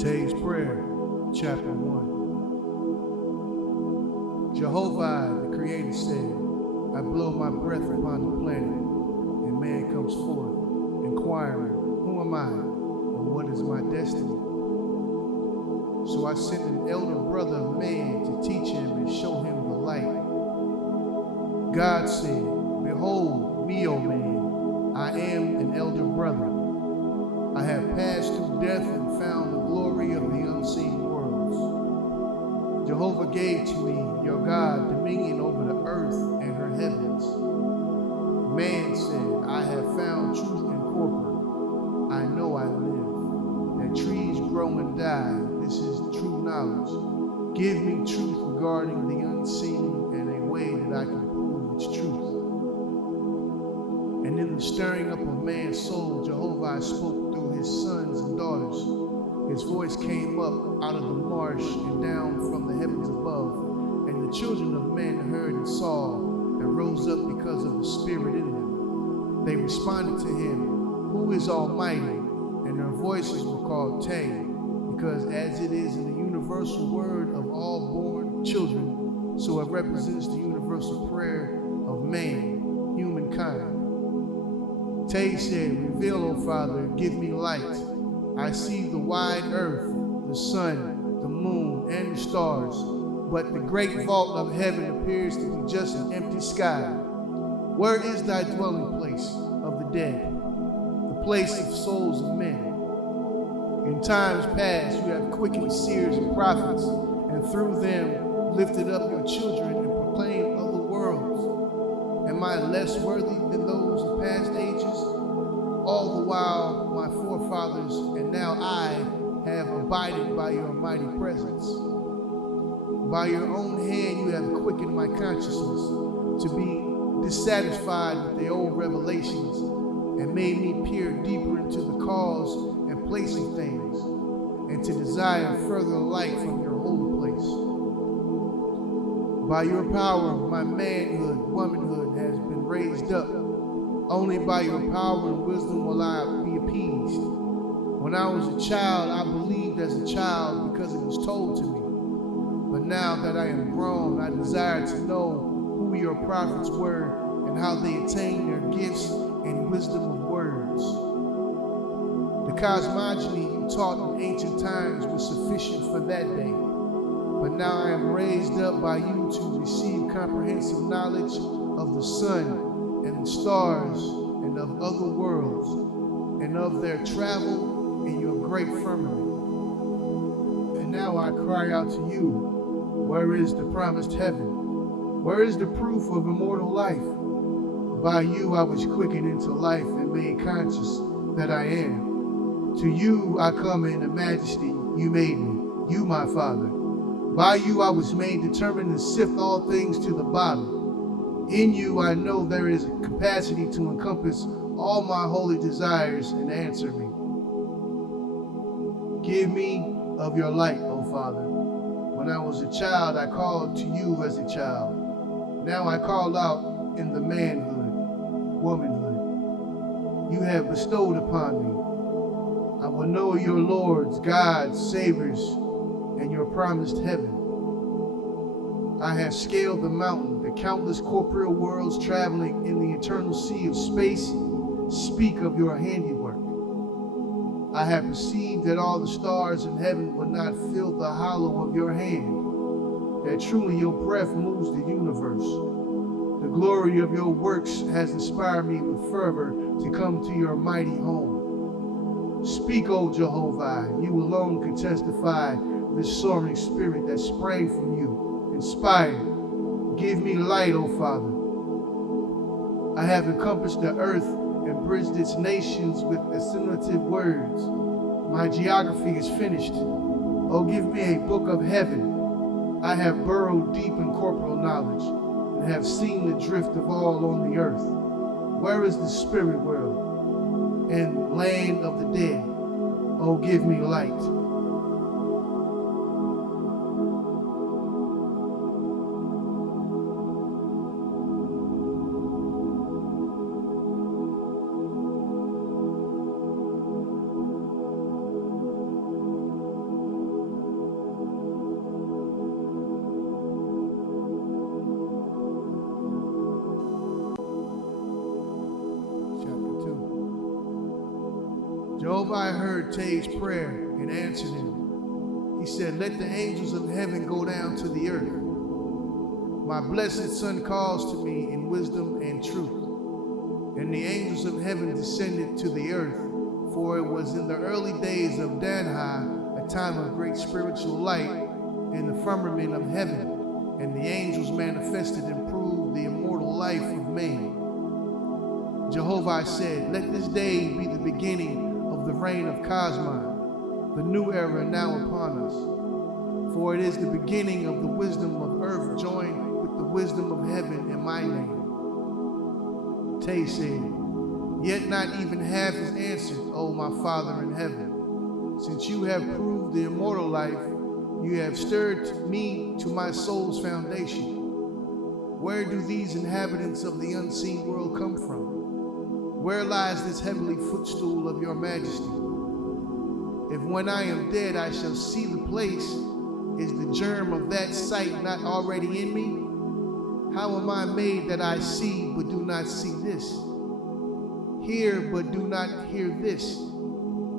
Today's prayer, chapter 1. Jehovah, the Creator, said, I blow my breath upon the planet, and man comes forth, inquiring, who am I, and what is my destiny? So I sent an elder brother of man to teach him and show him the light. God said, behold me, O man, I am an elder brother. I have passed through death and found the glory of the unseen worlds. Jehovah gave to me, your God, dominion over the earth and her heavens. Man said, I have found truth incorporate. I know I live. That trees grow and die. This is true knowledge. Give me truth regarding the unseen and a way that I can prove its truth. And in the stirring up of man's soul, Jehovah spoke through his sons and daughters. His voice came up out of the marsh and down from the heavens above. And the children of men heard and saw and rose up because of the Spirit in them. They responded to him, who is almighty? And their voices were called Tay, because as it is in the universal word of all born children, so it represents the universal prayer of man, humankind. Tay said, reveal, O Father, give me light. I see the wide earth, the sun, the moon, and the stars, but the great vault of heaven appears to be just an empty sky. Where is thy dwelling place of the dead, the place of souls of men? In times past you have quickened seers and prophets, and through them lifted up your children and proclaimed other worlds. Am I less worthy than those of past ages? All the while my forefathers and now I have abided by your mighty presence. By your own hand you have quickened my consciousness to be dissatisfied with the old revelations and made me peer deeper into the cause and place of things and to desire further light from your holy place. By your power, my manhood, womanhood has been raised up. Only by your power and wisdom will I be appeased. When I was a child, I believed as a child because it was told to me. But now that I am grown, I desire to know who your prophets were and how they attained their gifts and wisdom of words. The cosmogony you taught in ancient times was sufficient for that day. But now I am raised up by you to receive comprehensive knowledge of the sun and the stars and of other worlds and of their travel in your great firmament. And now I cry out to you, where is the promised heaven? Where is the proof of immortal life? By you I was quickened into life and made conscious that I am. To you I come in the majesty you made me, you my Father. By you I was made determined to sift all things to the bottom. In you I know there is a capacity to encompass all my holy desires and answer me. Give me of your light, O Father. When I was a child, I called to you as a child. Now I call out in the manhood, womanhood, you have bestowed upon me. I will know your lords, gods, saviors, and your promised heaven. I have scaled the mountain, the countless corporeal worlds traveling in the eternal sea of space speak of your handiwork. I have perceived that all the stars in heaven would not fill the hollow of your hand, that truly your breath moves the universe. The glory of your works has inspired me with fervor to come to your mighty home. Speak, O Jehovah, you alone can testify this soaring spirit that sprang from you. Inspired, give me light, O Father. I have encompassed the earth and bridged its nations with assimilative words. My geography is finished. Oh, give me a book of heaven. I have burrowed deep in corporal knowledge and have seen the drift of all on the earth. Where is the spirit world and land of the dead? Oh, give me light. Jehovah, I heard Tay's prayer and answered him. He said, let the angels of heaven go down to the earth. My blessed son calls to me in wisdom and truth. And the angels of heaven descended to the earth, for it was in the early days of Danhai, a time of great spiritual light in the firmament of heaven, and the angels manifested and proved the immortal life of man. Jehovah said, let this day be the beginning of the reign of Cosmon, the new era now upon us. For it is the beginning of the wisdom of earth joined with the wisdom of heaven in my name. Tay said, yet not even half is answered, O my Father in heaven. Since you have proved the immortal life, you have stirred me to my soul's foundation. Where do these inhabitants of the unseen world come from? Where lies this heavenly footstool of your majesty? If when I am dead I shall see the place, is the germ of that sight not already in me? How am I made that I see but do not see this? Hear but do not hear this?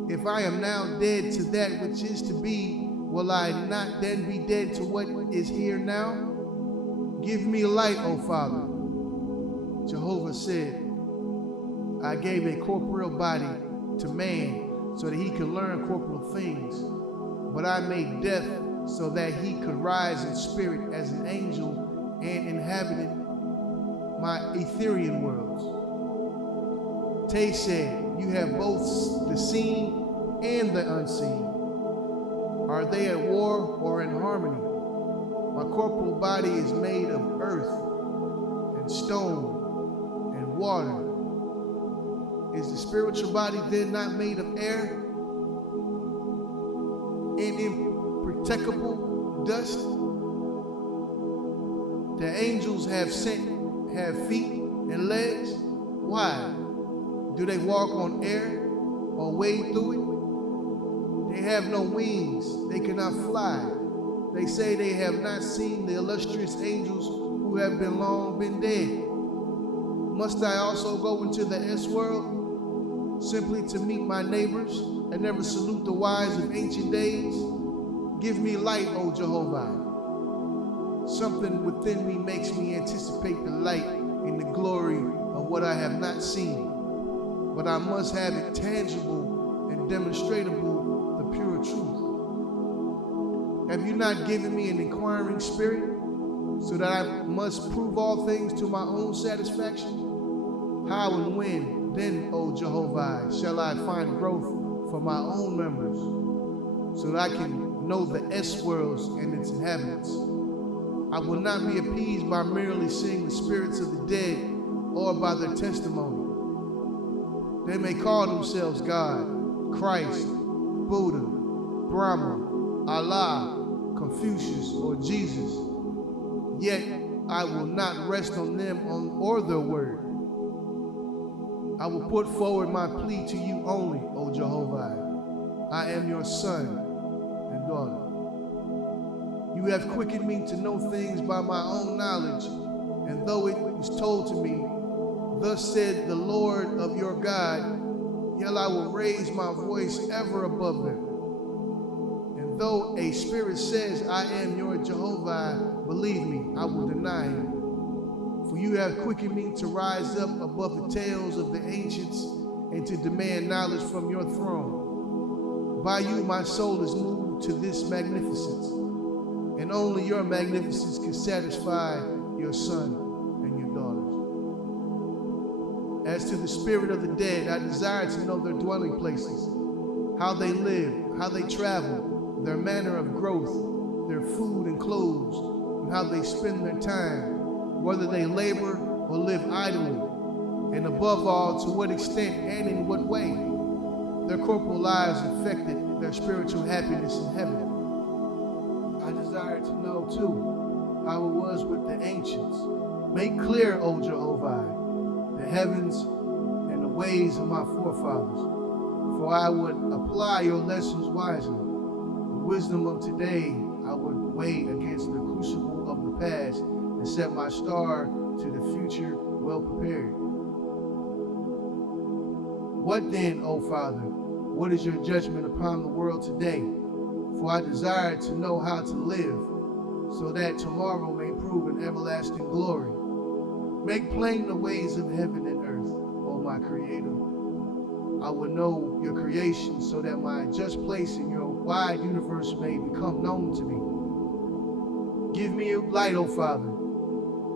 If I am now dead to that which is to be, will I not then be dead to what is here now? Give me light, O Father. Jehovah said, I gave a corporeal body to man so that he could learn corporeal things, but I made death so that he could rise in spirit as an angel and inhabit my Etherian worlds. Tay said, you have both the seen and the unseen. Are they at war or in harmony? My corporal body is made of earth and stone and water. Is the spiritual body then not made of air and imperturbable dust? The angels have feet and legs. Why? Do they walk on air or wade through it? They have no wings. They cannot fly. They say they have not seen the illustrious angels who have long been dead. Must I also go into the S-world simply to meet my neighbors and never salute the wise of ancient days? Give me light, O Jehovah. Something within me makes me anticipate the light and the glory of what I have not seen. But I must have it tangible and demonstrable, the pure truth. Have you not given me an inquiring spirit so that I must prove all things to my own satisfaction? How and when then, O Jehovah, shall I find growth for my own members so that I can know the S-worlds and its inhabitants? I will not be appeased by merely seeing the spirits of the dead or by their testimony. They may call themselves God, Christ, Buddha, Brahma, Allah, Confucius, or Jesus. Yet I will not rest on them or their word. I will put forward my plea to you only, O Jehovah. I am your son and daughter. You have quickened me to know things by my own knowledge, and though it was told to me, thus said the Lord of your God, yet I will raise my voice ever above them. And though a spirit says, I am your Jehovah, believe me, I will deny him. For you have quickened me to rise up above the tales of the ancients and to demand knowledge from your throne. By you my soul is moved to this magnificence, and only your magnificence can satisfy your son and your daughters. As to the spirit of the dead, I desire to know their dwelling places, how they live, how they travel, their manner of growth, their food and clothes, and how they spend their time, whether they labor or live idly, and above all, to what extent and in what way their corporal lives affected their spiritual happiness in heaven. I desire to know, too, how it was with the ancients. Make clear, O Jehovah, the heavens and the ways of my forefathers, for I would apply your lessons wisely. The wisdom of today I would weigh against the crucible of the past and set my star to the future well prepared. What then, O Father, What is your judgment upon the world today? For I desire to know how to live, so that tomorrow may prove an everlasting glory. Make plain the ways of heaven and earth, O my Creator. I will know your creation, so that my just place in your wide universe may become known to me. Give me light, O Father,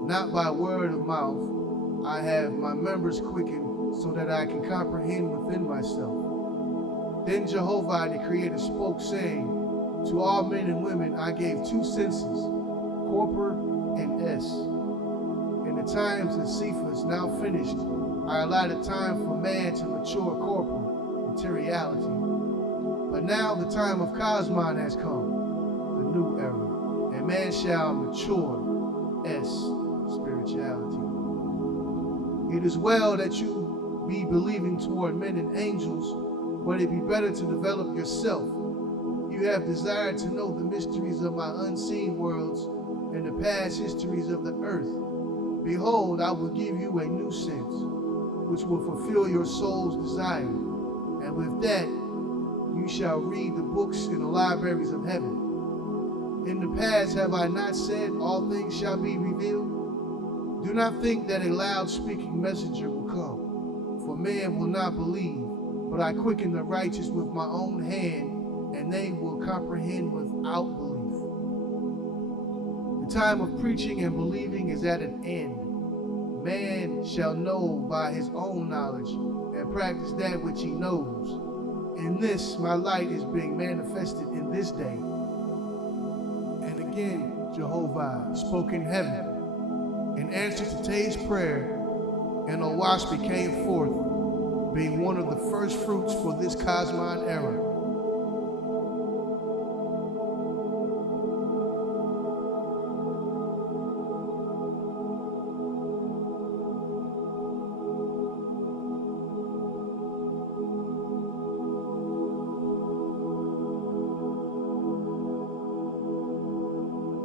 not by word of mouth. I have my members quickened, so that I can comprehend within myself. Then Jehovah the Creator spoke, saying, to all men and women I gave two senses, corpor and es. In the times that Cephas now finished, I allotted time for man to mature corporal materiality. But now the time of Cosmon has come, the new era, and man shall mature es, spirituality. It is well that you be believing toward men and angels, but it be better to develop yourself. You have desired to know the mysteries of my unseen worlds and the past histories of the earth. Behold, I will give you a new sense, which will fulfill your soul's desire. And with that, you shall read the books in the libraries of heaven. In the past have I not said all things shall be revealed? Do not think that a loud speaking messenger will come, for man will not believe. But I quicken the righteous with my own hand, and they will comprehend without belief. The time of preaching and believing is at an end. Man shall know by his own knowledge and practice that which he knows. In this, my light is being manifested in this day. And again, Jehovah spoke in heaven. In answer to Tay's prayer, and Oahspe came forth, being one of the first fruits for this Cosmon era.